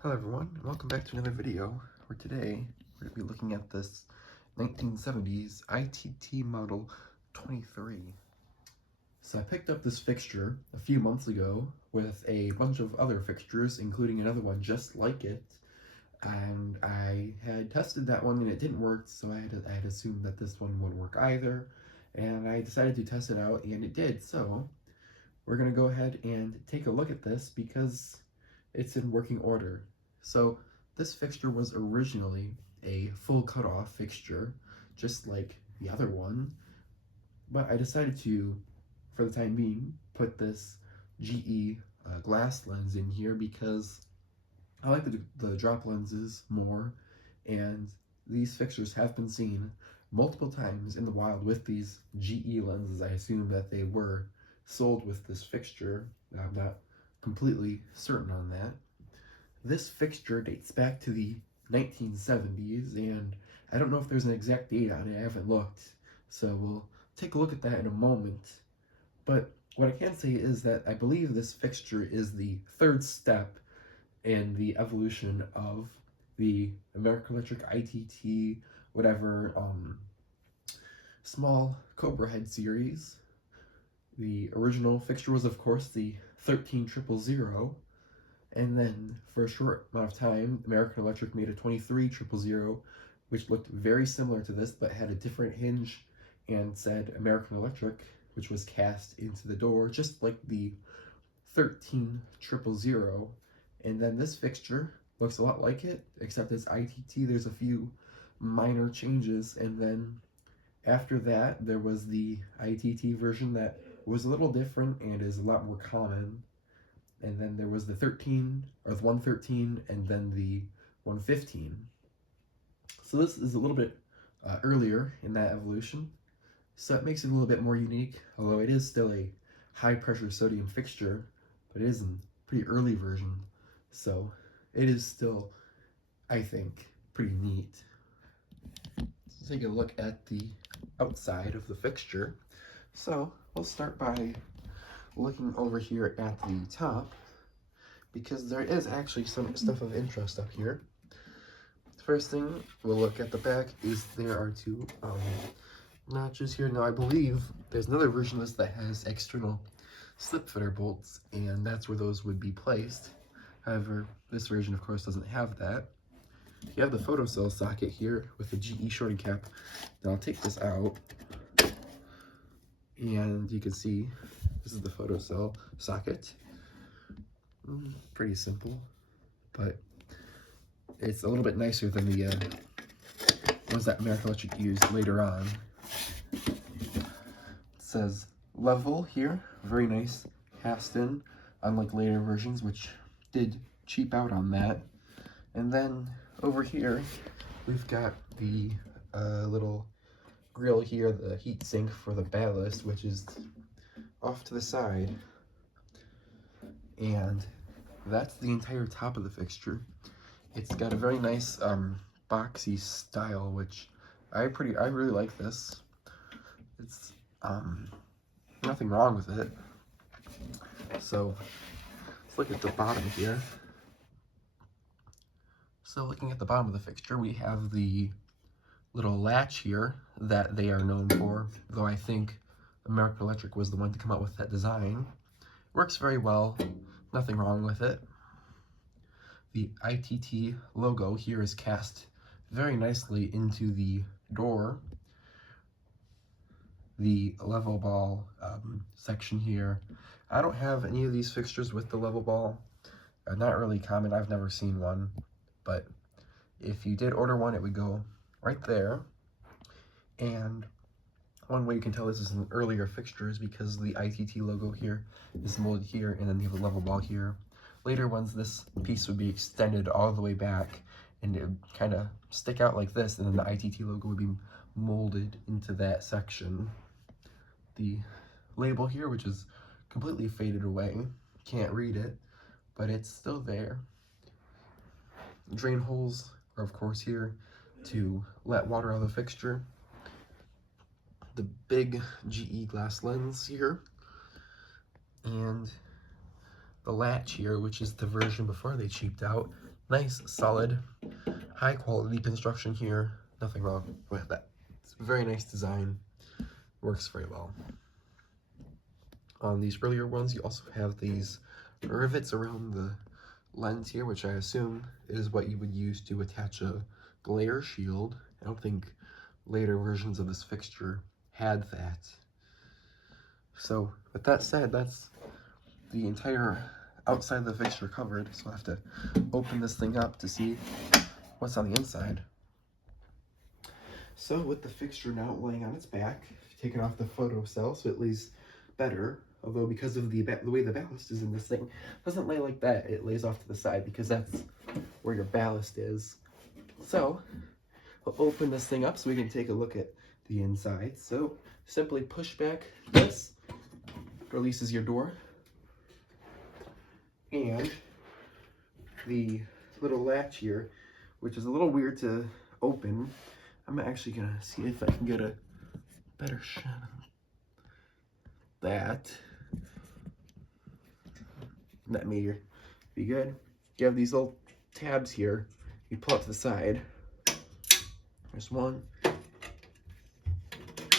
Hello everyone, and welcome back to another video, where today we're going to be looking at this 1970s ITT Model 23. So I picked up this fixture a few months ago with a bunch of other fixtures, including another one just like it, and I had tested that one and it didn't work, so I had assumed that this one wouldn't work either, and I decided to test it out and it did. So we're going to go ahead and take a look at this because it's in working order. So this fixture was originally a full cutoff fixture, just like the other one, but I decided to, for the time being, put this GE glass lens in here because I like the drop lenses more, and these fixtures have been seen multiple times in the wild with these GE lenses. I assume that they were sold with this fixture. I'm not completely certain on that. This fixture dates back to the 1970s, and I don't know if there's an exact date on it. I haven't looked, so we'll take a look at that in a moment. But what I can say is that I believe this fixture is the third step in the evolution of the American Electric ITT whatever small Cobra head series. The original fixture was, of course, the 13000, and then for a short amount of time, American Electric made a 23000, which looked very similar to this, but had a different hinge and said American Electric, which was cast into the door, just like the 13000. And then this fixture looks a lot like it, except it's ITT. There's a few minor changes, and then after that, there was the ITT version that was a little different and is a lot more common. And then there was the 113, and then the 115. So this is a little bit earlier in that evolution. So it makes it a little bit more unique, although it is still a high pressure sodium fixture, but it is a pretty early version. So it is still, I think, pretty neat. Let's take a look at the outside of the fixture. So we'll start by looking over here at the top, because there is actually some stuff of interest up here. The first thing we'll look at the back is there are two notches here. Now I believe there's another version of this that has external slip fitter bolts, and that's where those would be placed. However, this version of course doesn't have that. You have the photocell socket here with the GE shorting cap. Now I'll take this out, and you can see this is the photocell socket. Pretty simple, but it's a little bit nicer than the ones that American Electric used later on. It says level here, very nice cast in, unlike later versions, which did cheap out on that. And then over here, we've got the little grill here, the heat sink for the ballast, which is off to the side. And that's the entire top of the fixture. It's got a very nice boxy style, which I really like this. It's nothing wrong with it. So let's look at the bottom here. So looking at the bottom of the fixture, we have the little latch here that they are known for, though I think American Electric was the one to come up with that design. Works very well, nothing wrong with it. The ITT logo here is cast very nicely into the door. The level ball section here, I don't have any of these fixtures with the level ball. Not really common, I've never seen one, but if you did order one, it would go right there. And one way you can tell this is an earlier fixture is because the ITT logo here is molded here, and then you have a level ball here. Later ones, this piece would be extended all the way back, and it would kind of stick out like this, and then the ITT logo would be molded into that section. The label here, which is completely faded away, can't read it, but it's still there. Drain holes are of course here to let water out of the fixture. The big GE glass lens here, and the latch here, which is the version before they cheaped out, Nice, solid, high quality construction here. Nothing wrong with that. It's a very nice design. Works very well. On these earlier ones, you also have these rivets around the lens here, which I assume is what you would use to attach a glare shield. I don't think later versions of this fixture had that. So with that said, that's the entire outside of the fixture covered. So I'll have to open this thing up to see what's on the inside. So with the fixture now laying on its back, taking off the photo cell so it lays better, although because of the way the ballast is in this thing, it doesn't lay like that. It lays off to the side because that's where your ballast is. So I'll open this thing up so we can take a look at the inside. So simply push back this, releases your door, and the little latch here, which is a little weird to open. I'm actually gonna see if I can get a better shot of that. That may be good. You have these little tabs here. You pull it to the side. There's one.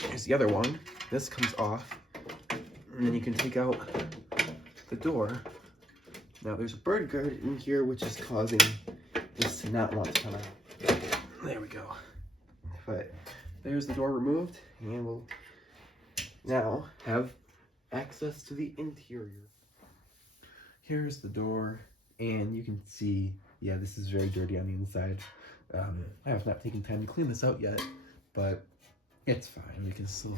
There's the other one. This comes off. And then you can take out the door. Now there's a bird guard in here which is causing this to not want to come out. There we go. But there's the door removed, and we'll now have access to the interior. Here's the door, and you can see, yeah, this is very dirty on the inside. I have not taken time to clean this out yet, but it's fine. We can still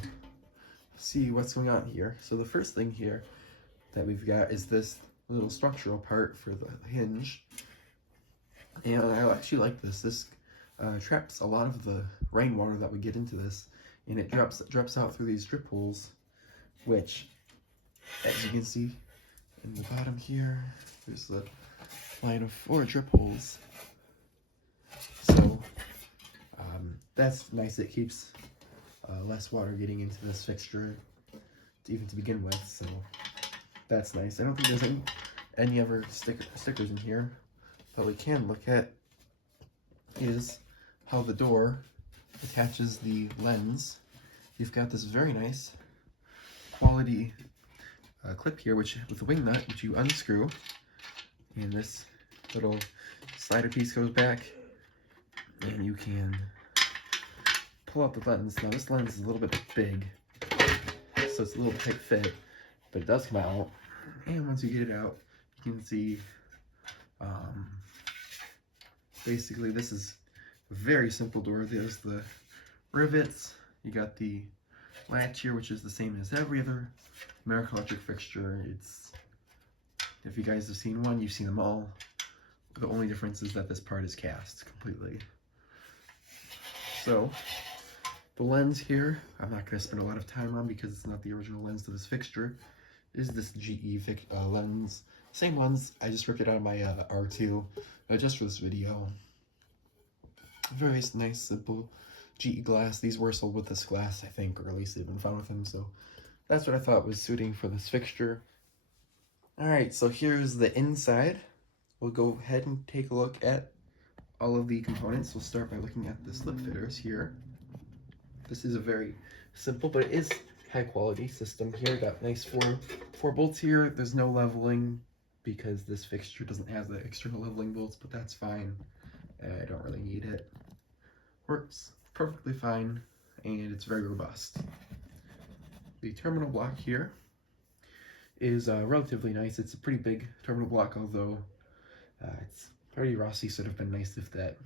see what's going on here. So the first thing here that we've got is this little structural part for the hinge. And I actually like this. This traps a lot of the rainwater that would get into this, and it drops out through these drip holes, which, as you can see in the bottom here, there's a line of 4 drip holes. So that's nice. It keeps less water getting into this fixture even to begin with, so that's nice. I don't think there's any other stickers in here, but we can look at is how the door attaches the lens. You've got this very nice quality clip here, which with the wing nut, which you unscrew, and this little slider piece goes back, and you can pull out the lens. Now this lens is a little bit big, so it's a little tight fit, but it does come out. And once you get it out, you can see basically this is a very simple door. There's the rivets, you got the latch here, which is the same as every other American Electric fixture. It's, if you guys have seen one, you've seen them all. The only difference is that this part is cast completely. So the lens here, I'm not going to spend a lot of time on because it's not the original lens to this fixture. Is this GE lens. Same lens, I just ripped it out of my R2 just for this video. Very nice, simple GE glass. These were sold with this glass, I think, or at least they've been found with them, so that's what I thought was suiting for this fixture. Alright, so here's the inside. We'll go ahead and take a look at all of the components. We'll start by looking at the slip fitters here. This is a very simple, but it is high quality system here. Got nice four bolts here. There's no leveling because this fixture doesn't have the external leveling bolts, but that's fine. I don't really need it. Works perfectly fine, and it's very robust. The terminal block here is relatively nice. It's a pretty big terminal block, although it's pretty rusty, so it would have been nice if that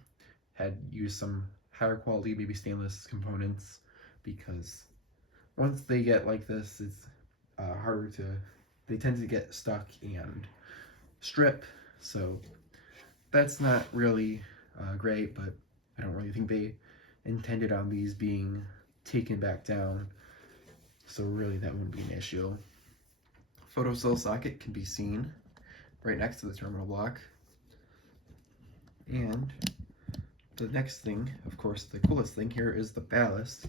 had used some higher quality, maybe stainless components, because once they get like this, it's harder to, they tend to get stuck and strip, so that's not really great, but I don't really think they intended on these being taken back down, so really that wouldn't be an issue. Photocell socket can be seen right next to the terminal block. And the next thing, of course, the coolest thing here is the ballast.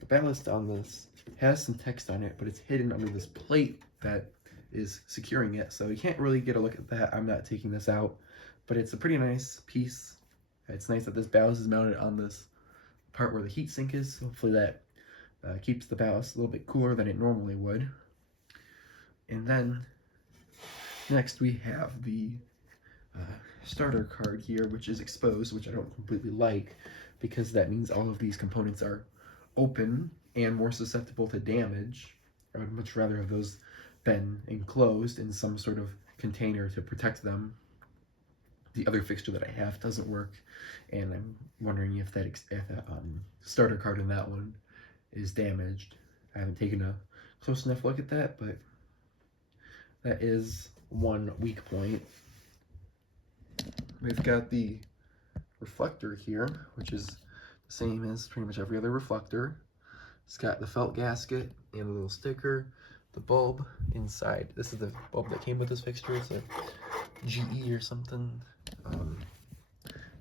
The ballast on this has some text on it, but it's hidden under this plate that is securing it, so you can't really get a look at that. I'm not taking this out, but it's a pretty nice piece. It's nice that this ballast is mounted on this part where the heat sink is. Hopefully that keeps the ballast a little bit cooler than it normally would. And then next we have the starter card here, which is exposed, which I don't completely like, because that means all of these components are open and more susceptible to damage. I would much rather have those been enclosed in some sort of container to protect them. The other fixture that I have doesn't work, and I'm wondering if that starter card in that one is damaged. I haven't taken a close enough look at that, but that is one weak point. We've got the reflector here, which is the same as pretty much every other reflector. It's got the felt gasket and a little sticker, the bulb inside. This is the bulb that came with this fixture. It's a GE or something.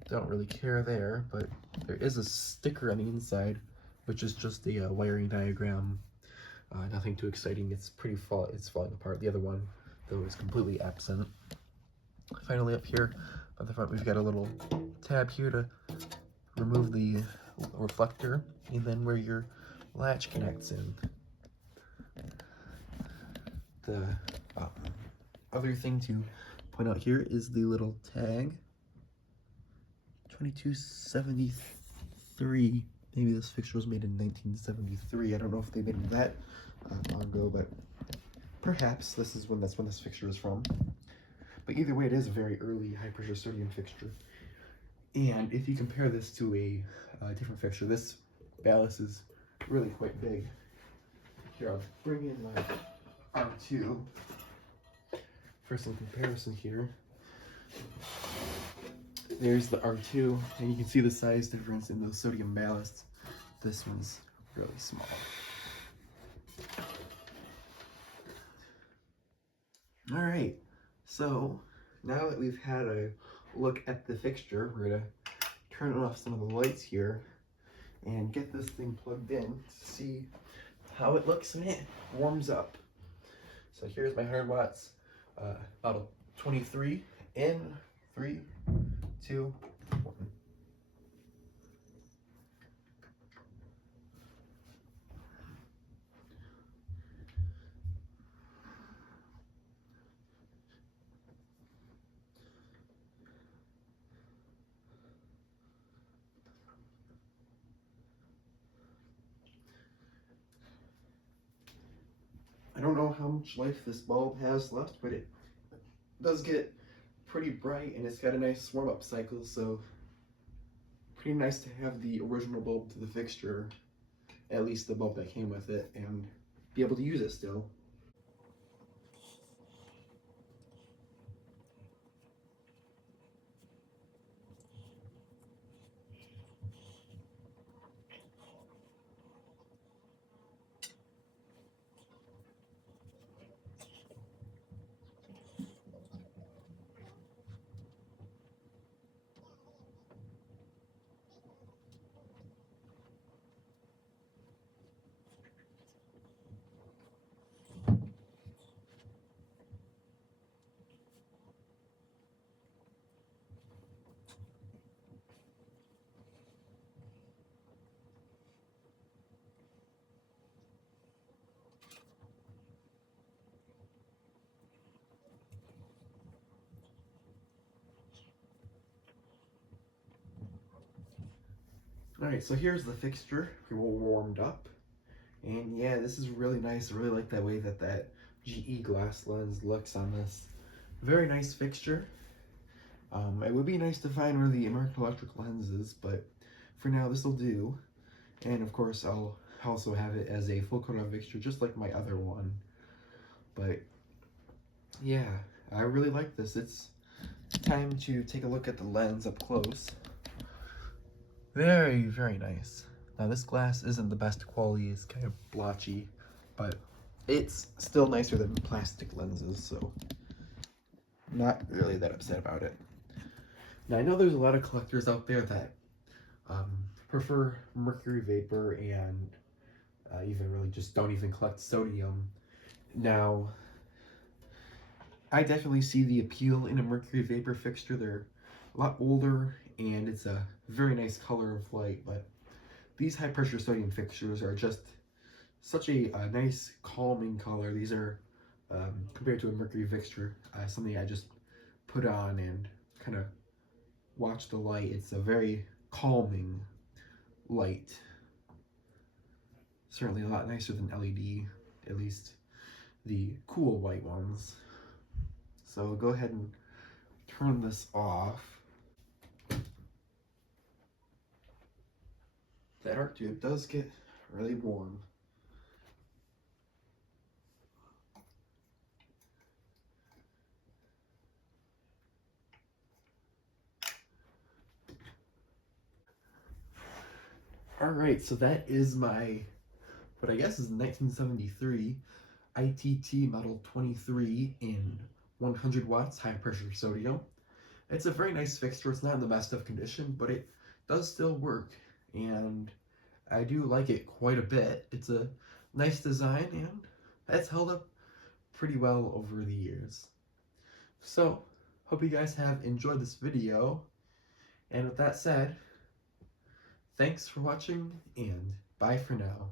Don't really care there, but there is a sticker on the inside, which is just a wiring diagram. Nothing too exciting. It's it's falling apart. The other one, though, is completely absent. Finally, up here at the front, we've got a little tab here to remove the reflector, and then where your latch connects in. The other thing to point out here is the little tag, 2273. Maybe this fixture was made in 1973. I don't know if they made it that long ago, but perhaps that's when this fixture is from. But either way, it is a very early high-pressure sodium fixture. And if you compare this to a different fixture, this ballast is really quite big. Here, I'll bring in my R2 for some comparison here. There's the R2, and you can see the size difference in those sodium ballasts. This one's really small. All right, so now that we've had a look at the fixture, we're gonna turn off some of the lights here and get this thing plugged in to see how it looks when it warms up. So here's my 100 watts model 23 in 3, 2, 1. I don't know how much life this bulb has left, but it does get pretty bright, and it's got a nice warm-up cycle, so pretty nice to have the original bulb to the fixture, at least the bulb that came with it, and be able to use it still. Alright, so here's the fixture. We all warmed up. And yeah, this is really nice. I really like that way that GE glass lens looks on this. Very nice fixture. It would be nice to find where the American Electric lens is, but for now this will do. And of course I'll also have it as a full color fixture just like my other one. But yeah, I really like this. It's time to take a look at the lens up close. Very, very nice. Now this glass isn't the best quality, it's kind of blotchy, but it's still nicer than plastic lenses, so not really that upset about it. Now I know there's a lot of collectors out there that prefer mercury vapor and even really just don't even collect sodium. Now I definitely see the appeal in a mercury vapor fixture. They're a lot older and it's a very nice color of light, but these high pressure sodium fixtures are just such a nice calming color. These are, compared to a mercury fixture, something I just put on and kind of watch the light. It's a very calming light. Certainly a lot nicer than LED, at least the cool white ones. So go ahead and turn this off. That arc tube does get really warm. Alright, so that is my, what I guess is 1973 ITT Model 23 in 100 watts high pressure sodium. It's a very nice fixture. It's not in the best of condition, but it does still work, and I do like it quite a bit. It's a nice design, and it's held up pretty well over the years. So, hope you guys have enjoyed this video, and with that said, thanks for watching, and bye for now.